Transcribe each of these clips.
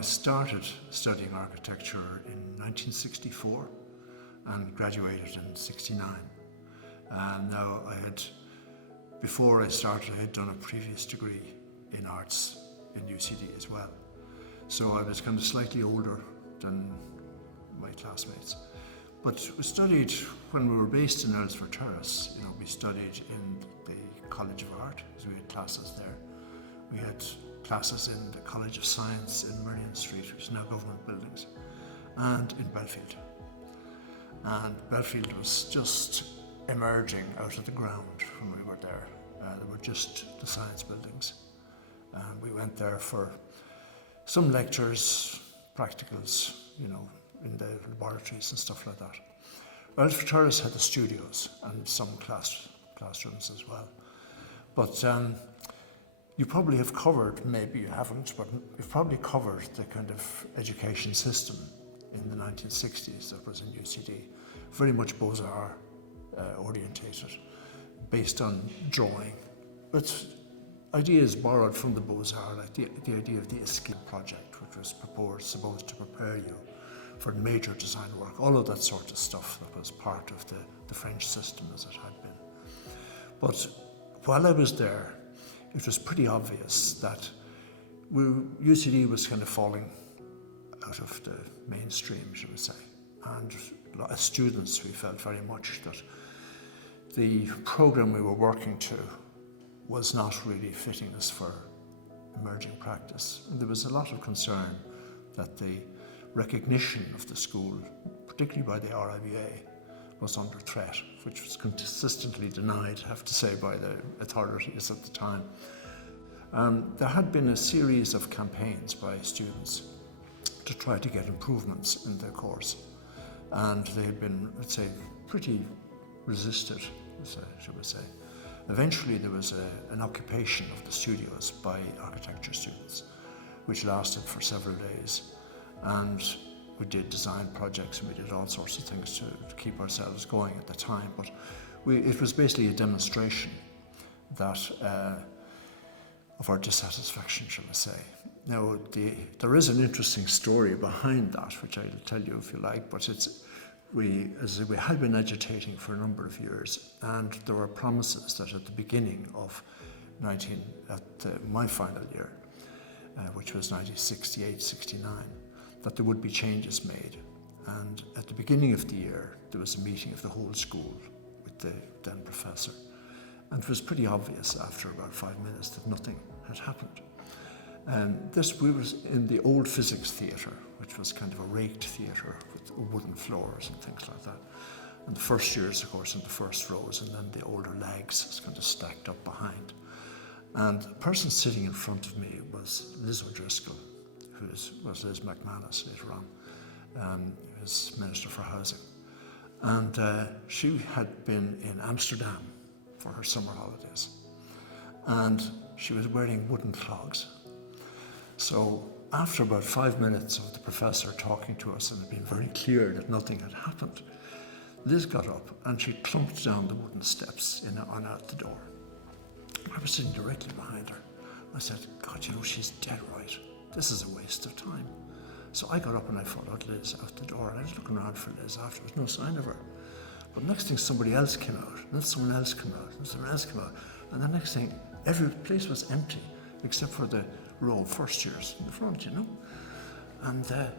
I started studying architecture in 1964 and graduated in 69. Now before I started, I had done a previous degree in arts in UCD as well. So I was kind of slightly older than my classmates. But we studied, when we were based in Earlsfort Terrace, we studied in the College of Art, because we had classes there. We had classes in the College of Science in Merrion Street, which is now government buildings, and in Belfield. And Belfield was just emerging out of the ground when we were there. There were just the science buildings. And we went there for some lectures, practicals, in the laboratories and stuff like that. Earlsfort Terrace had the studios and some classrooms as well. But you probably have covered, maybe you haven't, but you've probably covered the kind of education system in the 1960s that was in UCD. Very much Beaux-Arts orientated, based on drawing. But ideas borrowed from the Beaux-Arts, like the idea of the Escape project, which was supposed to prepare you for major design work, all of that sort of stuff that was part of the French system as it had been. But while I was there, it was pretty obvious that UCD was kind of falling out of the mainstream, shall we say. And as students, we felt very much that the program we were working to was not really fitting us for emerging practice. And there was a lot of concern that the recognition of the school, particularly by the RIBA, was under threat, which was consistently denied, I have to say, by the authorities at the time. There had been a series of campaigns by students to try to get improvements in their course, and they had been, let's say, pretty resisted, shall we say. Eventually there was an occupation of the studios by architecture students, which lasted for several days, and we did design projects and we did all sorts of things to keep ourselves going at the time. But it was basically a demonstration that of our dissatisfaction, shall I say. Now, there is an interesting story behind that, which I'll tell you if you like, but we had been agitating for a number of years, and there were promises that at the beginning of my final year, which was 1968-69, that there would be changes made. And at the beginning of the year, there was a meeting of the whole school with the then professor. And it was pretty obvious after about 5 minutes that nothing had happened. And we were in the old physics theatre, which was kind of a raked theatre with wooden floors and things like that. And the first years, of course, in the first rows, and then the older legs kind of stacked up behind. And the person sitting in front of me was Liz O'Driscoll, who was Liz McManus later on, who was Minister for Housing. And she had been in Amsterdam for her summer holidays. And she was wearing wooden clogs. So after about 5 minutes of the professor talking to us and it being very clear that nothing had happened, Liz got up and she clumped down the wooden steps on out the door. I was sitting directly behind her. I said, God, she's dead right. This is a waste of time. So I got up and I followed Liz out the door, and I was looking around for Liz afterwards, no sign of her. But next thing, somebody else came out, and then someone else came out, and someone else came out. And the next thing, every place was empty, except for the row of first years in the front, And then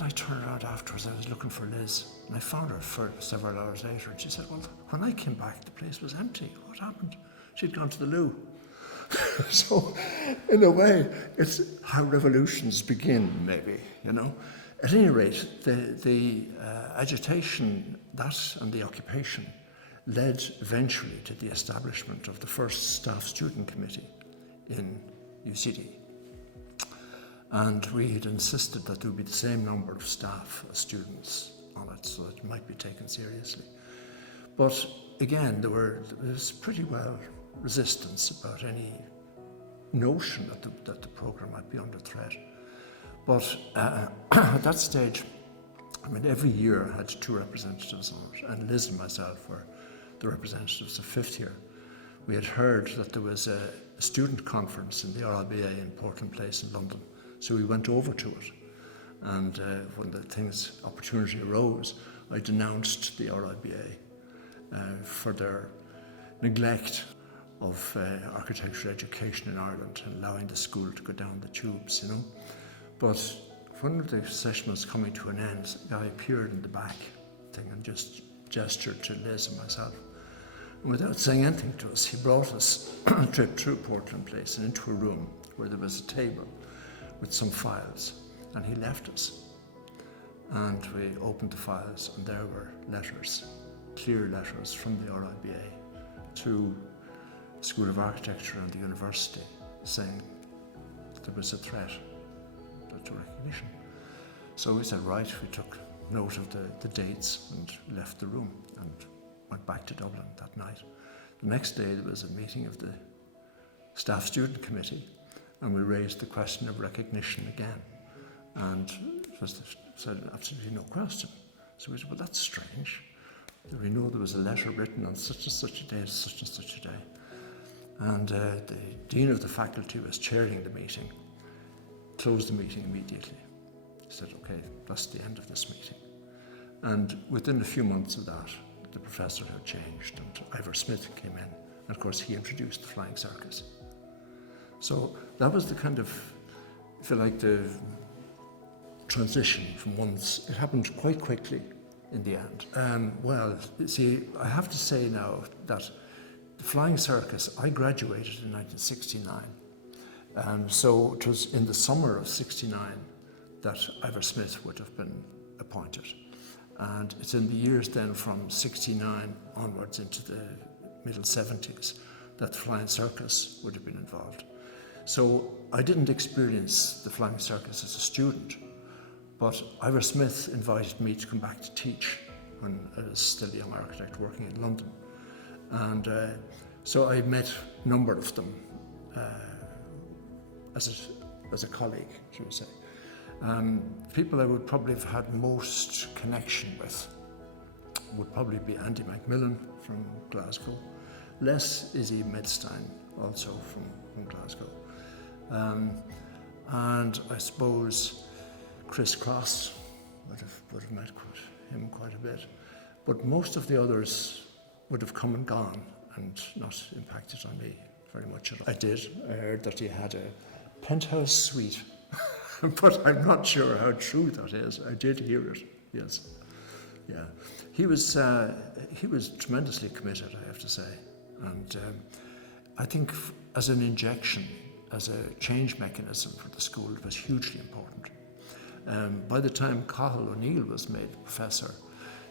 I turned around afterwards, I was looking for Liz, and I found her for several hours later, and she said, well, when I came back, the place was empty. What happened? She'd gone to the loo. So, in a way, it's how revolutions begin, maybe, At any rate, the agitation, that and the occupation, led eventually to the establishment of the first staff-student committee in UCD. And we had insisted that there would be the same number of staff as students on it, so it might be taken seriously. But again, there was pretty well resistance about any notion that the program might be under threat. But at that stage, every year had 2 representatives on it, and Liz and myself were the representatives of 5th year. We had heard that there was a student conference in the RIBA in Portland Place in London So we went over to it. And when the opportunity arose, I denounced the RIBA for their neglect of architecture education in Ireland and allowing the school to go down the tubes, you know. But when the session was coming to an end, a guy appeared in the back thing and just gestured to Liz and myself. And without saying anything to us, he brought us a trip through Portland Place and into a room where there was a table with some files, and he left us. And we opened the files, and there were letters, clear letters from the RIBA to the School of Architecture and the university saying that there was a threat to recognition. So we said, right, we took note of the dates and left the room and went back to Dublin that night. The next day there was a meeting of the staff student committee, and we raised the question of recognition again. And it was said absolutely no question. So we said, well, that's strange. We know there was a letter written on such and such a day, such and such a day. And the dean of the faculty was chairing the meeting, closed the meeting immediately. He said, okay, that's the end of this meeting. And within a few months of that, the professor had changed and Ivor Smith came in. And of course, he introduced the flying circus. So that was the kind of, I feel like, the transition from once. It happened quite quickly in the end. Well, see, I have to say now that the flying circus, I graduated in 1969. So it was in the summer of 69 that Ivor Smith would have been appointed. And it's in the years then from 69 onwards into the middle 70s that the flying circus would have been involved. So I didn't experience the flying circus as a student, but Ivor Smith invited me to come back to teach when I was still a young architect working in London. And so I met a number of them as a colleague, shall we say. People I would probably have had most connection with would probably be Andy Macmillan from Glasgow, less Izzy Medstein, also from Glasgow. And I suppose Chris Cross would have met him quite a bit. But most of the others would have come and gone and not impacted on me very much at all. I heard that he had a penthouse suite, but I'm not sure how true that is. I did hear it, yes. Yeah, he was tremendously committed, I have to say. And I think as an injection, as a change mechanism for the school, it was hugely important. By the time Cathal O'Neill was made professor,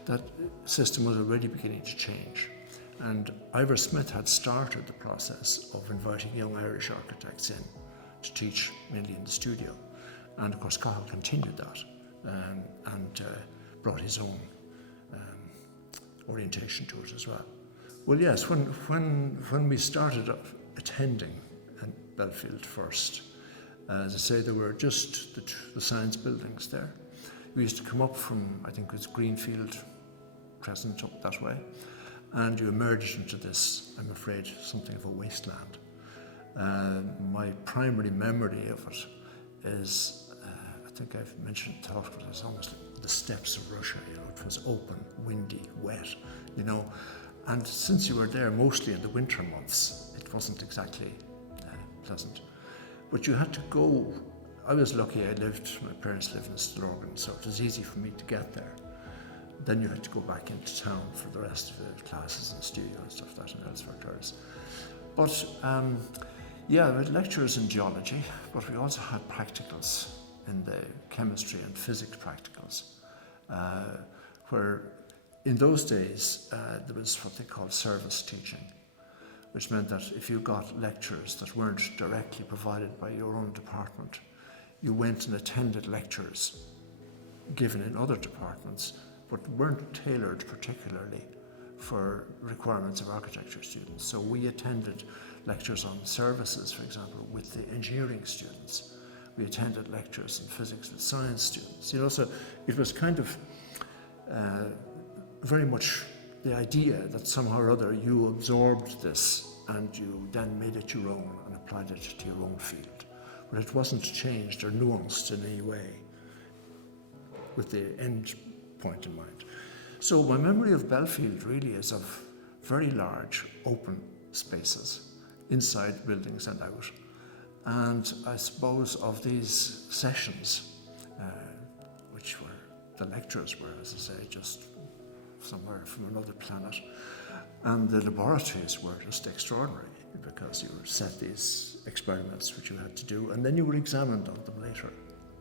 that system was already beginning to change. And Ivor Smith had started the process of inviting young Irish architects in to teach mainly in the studio. And of course Cathal continued that and brought his own orientation to it as well. Well, yes, when we started attending at Belfield first, as I say, there were just the science buildings there. We used to come up from, I think it was Greenfield Crescent up that way, and you emerged into this, I'm afraid, something of a wasteland. My primary memory of it is, I think I've mentioned it, thought it was almost like the steppes of Russia. You know, it was open, windy, wet, you know. And since you were there mostly in the winter months, it wasn't exactly pleasant. But you had to go. I was lucky, my parents lived in Slorgan, so it was easy for me to get there. Then you had to go back into town for the rest of the classes and studio and stuff like that in Earlsfort Terrace. But yeah, we had lectures in geology, but we also had practicals in the chemistry and physics practicals, where in those days there was what they called service teaching, which meant that if you got lectures that weren't directly provided by your own department, you went and attended lectures given in other departments, but weren't tailored particularly for requirements of architecture students. So we attended lectures on services, for example, with the engineering students. We attended lectures in physics with science students. You know, so it was kind of very much the idea that somehow or other you absorbed this and you then made it your own and applied it to your own field, but it wasn't changed or nuanced in any way with the end point in mind. So my memory of Belfield really is of very large open spaces inside buildings and out. And I suppose of these sessions, which were, the lectures were, as I say, just somewhere from another planet. And the laboratories were just extraordinary because you were set these experiments which you had to do, and then you were examined on them later.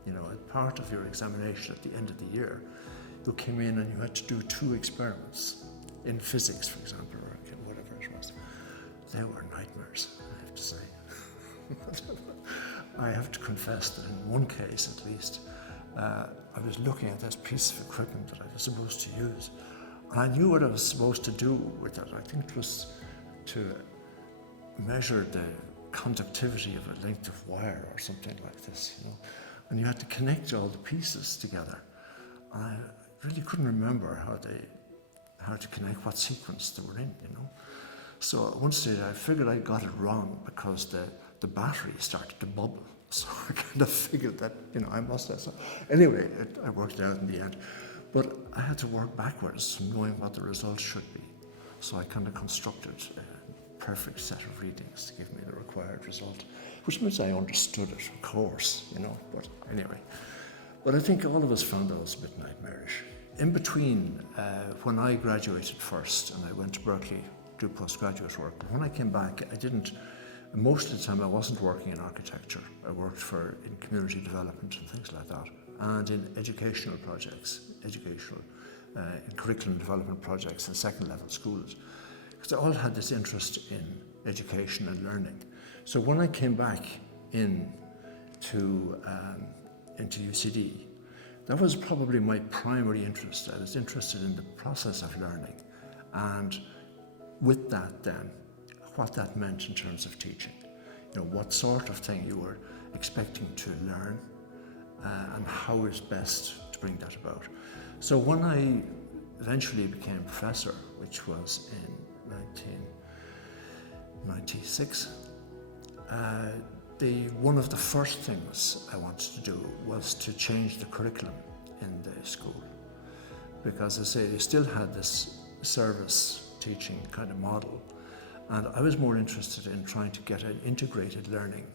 You know, as part of your examination at the end of the year, you came in and you had to do 2 experiments in physics, for example, or whatever it was. They were nightmares, I have to say. I have to confess that in one case, at least, I was looking at this piece of equipment that I was supposed to use, and I knew what I was supposed to do with it. I think it was to measure the conductivity of a length of wire or something like this, you know. And you had to connect all the pieces together. And I really couldn't remember how to connect, what sequence they were in, you know. So at one stage I figured I got it wrong because the battery started to bubble. So I kind of figured that, you know, I must have. So anyway, I worked it out in the end. But I had to work backwards, knowing what the results should be. So I kind of constructed a perfect set of readings to give me the required result, which means I understood it, of course, you know, but anyway. But I think all of us found those a bit nightmarish. In between, when I graduated first and I went to Berkeley to do postgraduate work, when I came back, most of the time I wasn't working in architecture. I worked in community development and things like that, and in educational projects, in curriculum development projects in second level schools, because I all had this interest in education and learning. So when I came back into UCD, that was probably my primary interest. I was interested in the process of learning, and with that then, what that meant in terms of teaching. You know, what sort of thing you were expecting to learn, and how is best to bring that about. So when I eventually became professor, which was in 1996, one of the first things I wanted to do was to change the curriculum in the school. Because as I say, they still had this service teaching kind of model, and I was more interested in trying to get an integrated learning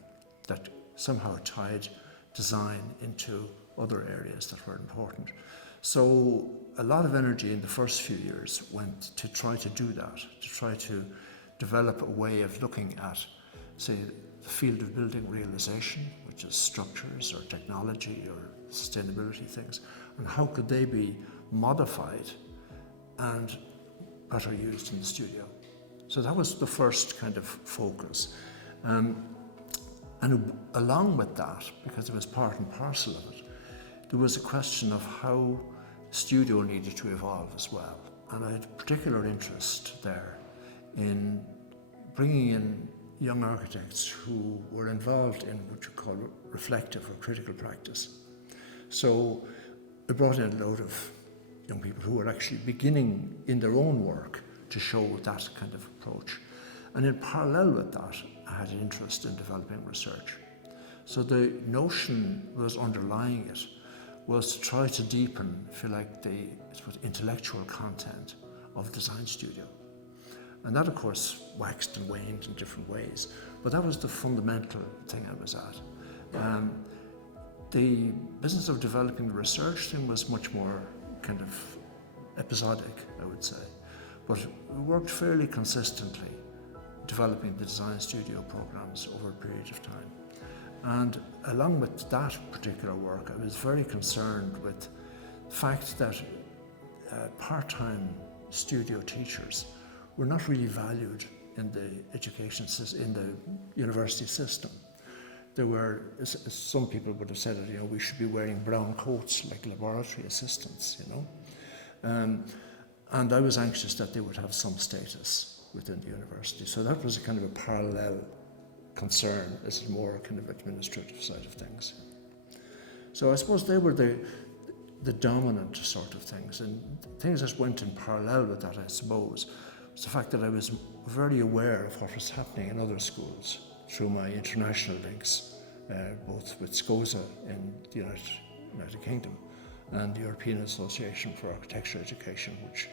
that somehow tied design into other areas that were important. So a lot of energy in the first few years went to try to do that, to try to develop a way of looking at, say, the field of building realization, which is structures or technology or sustainability things, and how could they be modified and better used in the studio. So that was the first kind of focus. And along with that, because it was part and parcel of it, there was a question of how studio needed to evolve as well. And I had a particular interest there in bringing in young architects who were involved in what you call reflective or critical practice. So I brought in a load of young people who were actually beginning in their own work to show that kind of approach. And in parallel with that, I had an interest in developing research. So the notion was underlying it was to try to deepen, if you like, the intellectual content of Design Studio. And that, of course, waxed and waned in different ways, but that was the fundamental thing I was at. The business of developing the research thing was much more kind of episodic, I would say, but we worked fairly consistently developing the Design Studio programs over a period of time. And along with that particular work, I was very concerned with the fact that part-time studio teachers were not really valued in the education system, in the university system. There were, some people would have said that, you know, we should be wearing brown coats like laboratory assistants, you know. And I was anxious that they would have some status within the university. So that was a kind of a parallel concern. This is more kind of administrative side of things. So I suppose they were the dominant sort of things. And things that went in parallel with that, I suppose, was the fact that I was very aware of what was happening in other schools through my international links both with SCOSA in the United Kingdom and the European Association for Architecture Education, which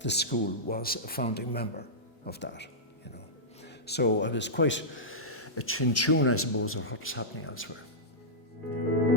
the school was a founding member of that. So I was quite in tune, I suppose, of what was happening elsewhere.